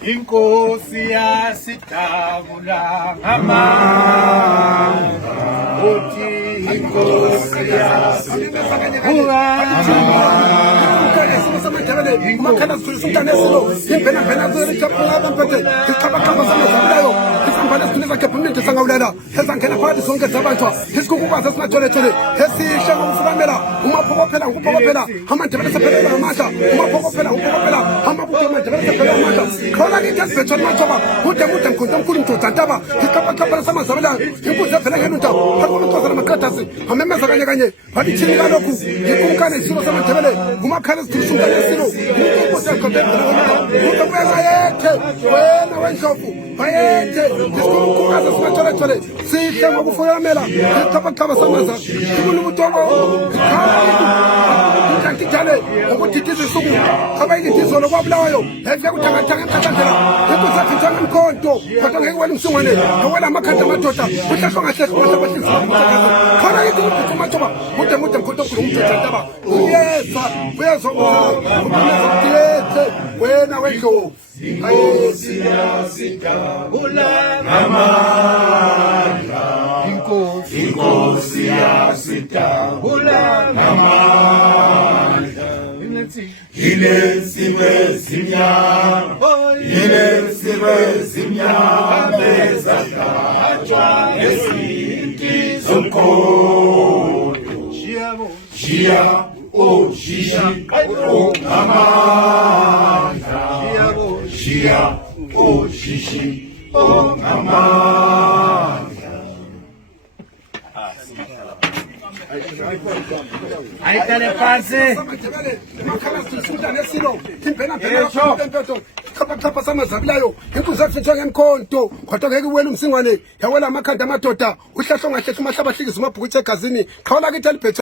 Inkosi yasitabula ngamanga uthi inkosi yasitabula umakhala sisukane silo impena phena zerichapula bampethe iqhabaqhaba samazabulayo isambala sineza kephumende sangawulela ezangena phakathi zonke zabantu isikukubaza sinatholethole esisha ngokufukamela umaphokopela ngokuphokopela amandebele sephelela ngamandla umaphokopela ngokuphokopela amabuke amandebele sephelela ngamandla khona into ezibethwa mathoba kude mkhonto omkhulu mdodantaba iqhabaqhaba samazabulayo inkuzi evela ngenunta phakumithoza namaqedasi amemeza kanye kanye bathi thini kalokhu ikumkane isilo samandebele umakhala sisukane silo wena wendlovu bayethe isikukubaza sinatholethole sihle ngokufukamela iqhabaqhaba samaza sibona ubutoko njalo ukuthikiza isuku abayikithizo lokwabulawayo efika kuthangathanga emkhathandlela ikuzathithwa ngemkhonto kodwa ngeke wena umsungwane awela amakhanda amadoda uhlahlwa ngahlehlo ngahlabahlizi khona ithi ukuthi umathoba mude mkhonto omkhulu umdodantaba uyeza uyezokuthethe wena wendlovu inkosi yasitabula ngamandla inkosi yasitabula ngamandla Inesime zimnyama ezahlatshwa ngezinti zomkhonto Shia ngamandla Shia oshishi ngamandla Ayikale phansi makhala sisukane silo impena phela chapha samazabulayo inkuzi efithwa ngemkhonto kodwa ngeke wena umsingwane yawela amakhanda amadoda uhlahlo ngahlehlo mahlabahlikiza umabhuku egazini khawula kithi aliphethe